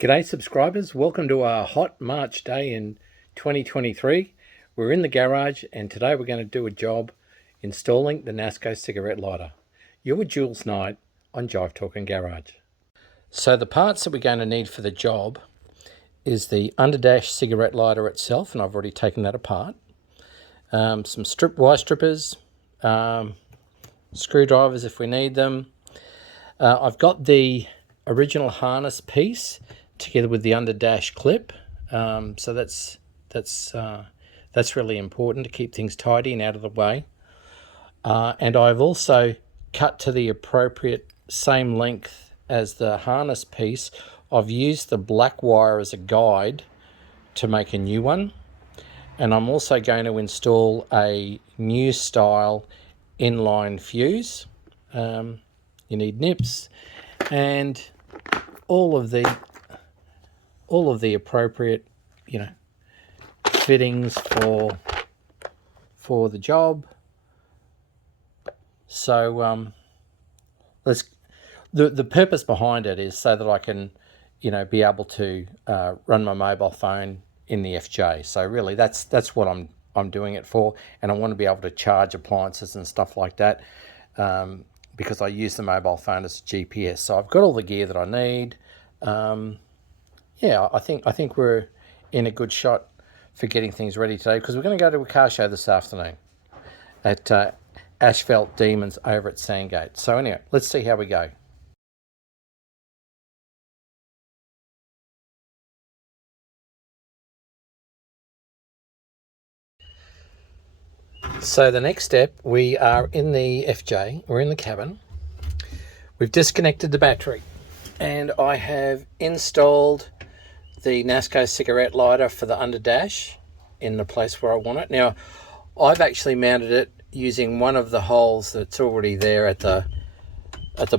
G'day subscribers, welcome to our hot March day in 2023. We're in the garage and today we're going to do a job installing the Nasco cigarette lighter. You're with Jules Knight on Jive Talking Garage. So the parts that we're going to need for the job is the underdash cigarette lighter itself, and I've already taken that apart. Some wire strippers, screwdrivers if we need them. I've got the original harness piece together with the underdash clip, so that's really important to keep things tidy and out of the way. And I've also cut to the appropriate same length as the harness piece. I've used the black wire as a guide to make a new one, and I'm also going to install a new style inline fuse. You need nips and all of the appropriate, fittings for the job. So the purpose behind it is so that I can, be able to run my mobile phone in the FJ. So really, that's what I'm doing it for, and I want to be able to charge appliances and stuff like that. Because I use the mobile phone as a GPS. So I've got all the gear that I need. I think we're in a good shot for getting things ready today, because we're going to go to a car show this afternoon at Asphalt Demons over at Sandgate. So anyway, let's see how we go. So the next step, we are in the FJ, we're in the cabin. We've disconnected the battery, and I have installed the Nasco cigarette lighter for the underdash in the place where I want it. Now, I've actually mounted it using one of the holes that's already there at the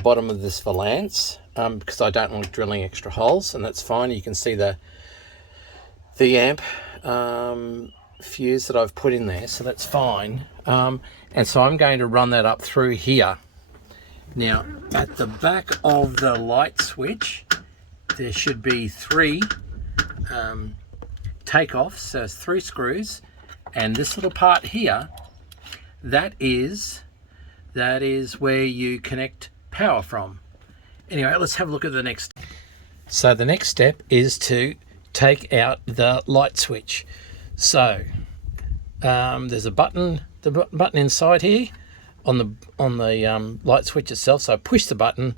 bottom of this valance, because I don't like drilling extra holes, and that's fine. You can see the amp fuse that I've put in there, so that's fine. And so I'm going to run that up through here. Now, at the back of the light switch, there should be three takeoffs, so it's 3 screws, and this little part here, that is where you connect power from. Anyway, let's have a look at the next. So the next step is to take out the light switch. So there's a button, the button inside here on the light switch itself. So I push the button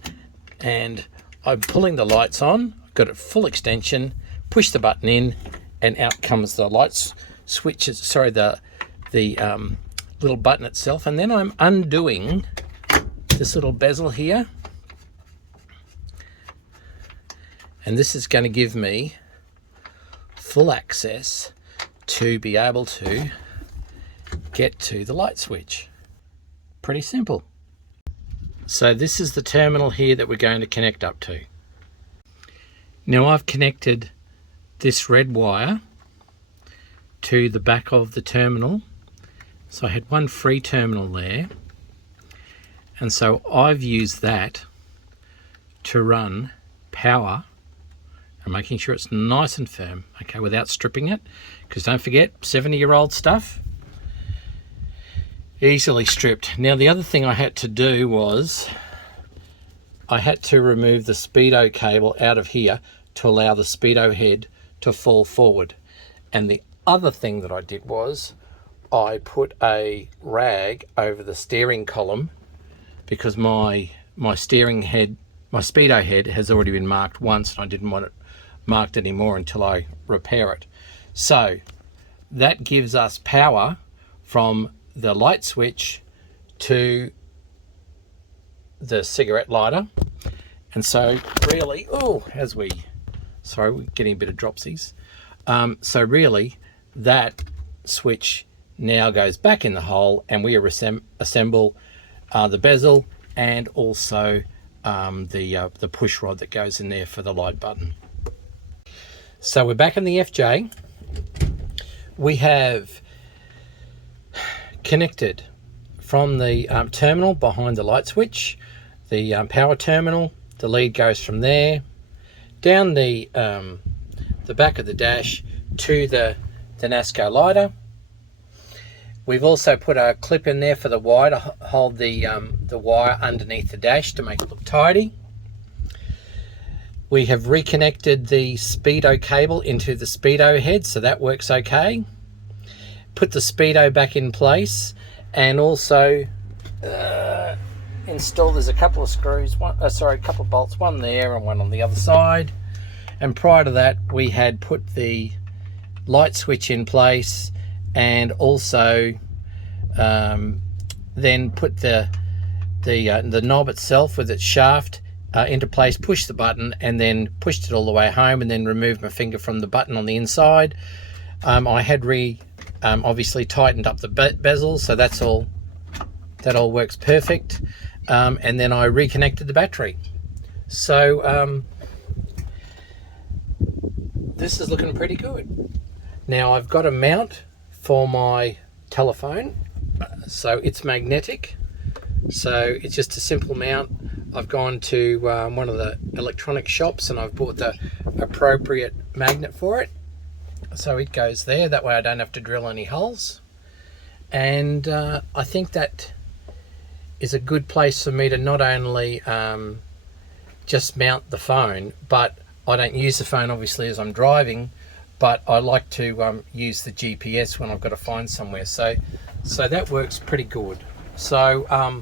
and I'm pulling the lights on. I've got it full extension. Push the button in, and out comes the light switch. Sorry, the little button itself. And then I'm undoing this little bezel here, and this is going to give me full access to be able to get to the light switch. Pretty simple. So this is the terminal here that we're going to connect up to. Now I've connected this red wire to the back of the terminal. So I had one free terminal there, and so I've used that to run power. I'm making sure it's nice and firm, okay, without stripping it, because don't forget, 70-year-old stuff, easily stripped. Now the other thing I had to do was I had to remove the speedo cable out of here to allow the speedo head to fall forward. And the other thing that I did was I put a rag over the steering column, because my steering head, my speedo head has already been marked once, and I didn't want it marked anymore until I repair it. So that gives us power from the light switch to the cigarette lighter. And so really, we're getting a bit of dropsies. So really that switch now goes back in the hole, and we assemble the bezel and also the push rod that goes in there for the light button. So we're back in the FJ. We have connected from the terminal behind the light switch, the power terminal. The lead goes from there down the back of the dash to the Nasco lighter. We've also put a clip in there for the wire to hold the wire underneath the dash to make it look tidy. We have reconnected the speedo cable into the speedo head, so that works okay. Put the speedo back in place, and also installed, there's a couple of screws, a couple of bolts, one there and one on the other side. And prior to that, we had put the light switch in place, and also then put the knob itself with its shaft into place, pushed the button, and then pushed it all the way home, and then removed my finger from the button on the inside. I had obviously tightened up the bezel, so that all works perfect. And then I reconnected the battery. So this is looking pretty good. Now I've got a mount for my telephone, so it's magnetic, so it's just a simple mount. I've gone to one of the electronic shops and I've bought the appropriate magnet for it, so it goes there. That way I don't have to drill any holes. And I think that is a good place for me to not only just mount the phone, but I don't use the phone obviously as I'm driving, but I like to use the GPS when I've got to find somewhere. So that works pretty good. So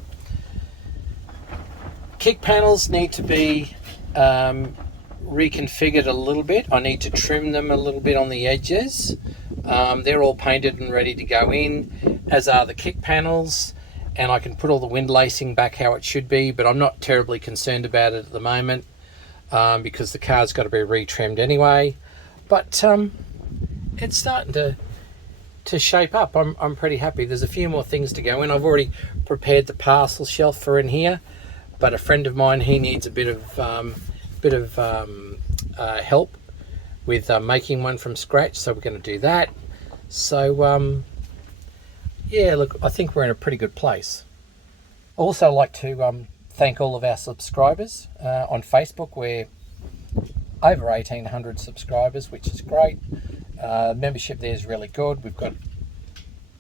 kick panels need to be reconfigured a little bit. I need to trim them a little bit on the edges. They're all painted and ready to go in, as are the kick panels, and I can put all the wind lacing back how it should be, but I'm not terribly concerned about it at the moment because the car's got to be retrimmed anyway. But it's starting to shape up. I'm pretty happy. There's a few more things to go in. I've already prepared the parcel shelf for in here, but a friend of mine, he needs a bit of help with making one from scratch, so we're going to do that. So yeah, look, I think we're in a pretty good place. I also like to thank all of our subscribers on Facebook. We're over 1,800 subscribers, which is great. Membership there is really good. We've got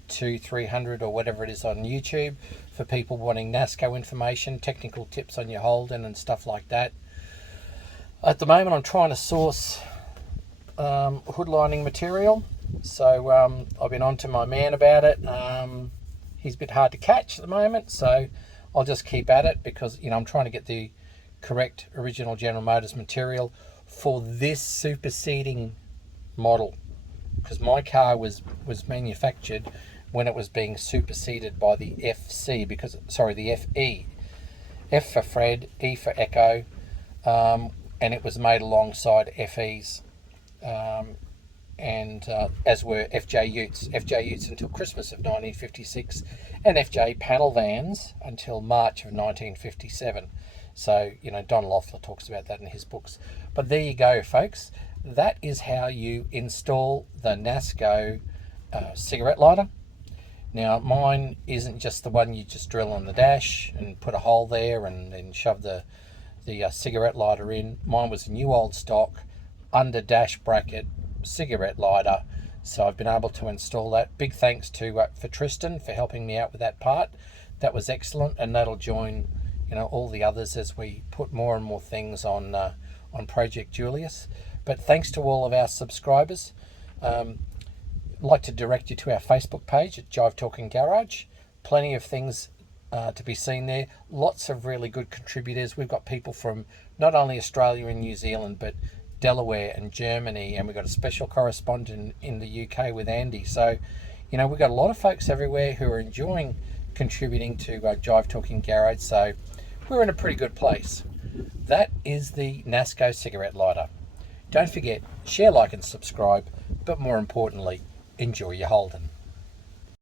200-300 or whatever it is on YouTube for people wanting Nasco information, technical tips on your Holden and stuff like that. At the moment I'm trying to source hood lining material, so I've been on to my man about it. He's a bit hard to catch at the moment, so I'll just keep at it because, you know, I'm trying to get the correct original General Motors material for this superseding model, because my car was manufactured when it was being superseded by the FC, the FE, F for Fred, E for Echo, and it was made alongside FEs, and as were FJ Utes until Christmas of 1956, and FJ panel vans until March of 1957. So, you know, Don Loeffler talks about that in his books. But there you go, folks. That is how you install the Nasco cigarette lighter. Now, mine isn't just the one you just drill on the dash and put a hole there and then shove the cigarette lighter in. Mine was a new old stock under dash bracket cigarette lighter, so I've been able to install that. Big thanks to for Tristan for helping me out with that part. That was excellent, and that'll join, you know, all the others as we put more and more things on Project Julius. But thanks to all of our subscribers. I'd like to direct you to our Facebook page at Jive Talking Garage. Plenty of things to be seen there. Lots of really good contributors. We've got people from not only Australia and New Zealand, but Delaware and Germany, and we've got a special correspondent in the UK with Andy. So, you know, we've got a lot of folks everywhere who are enjoying contributing to Jive Talking Garage, so we're in a pretty good place. That is the Nasco cigarette lighter. Don't forget, share, like and subscribe, but more importantly, enjoy your Holden.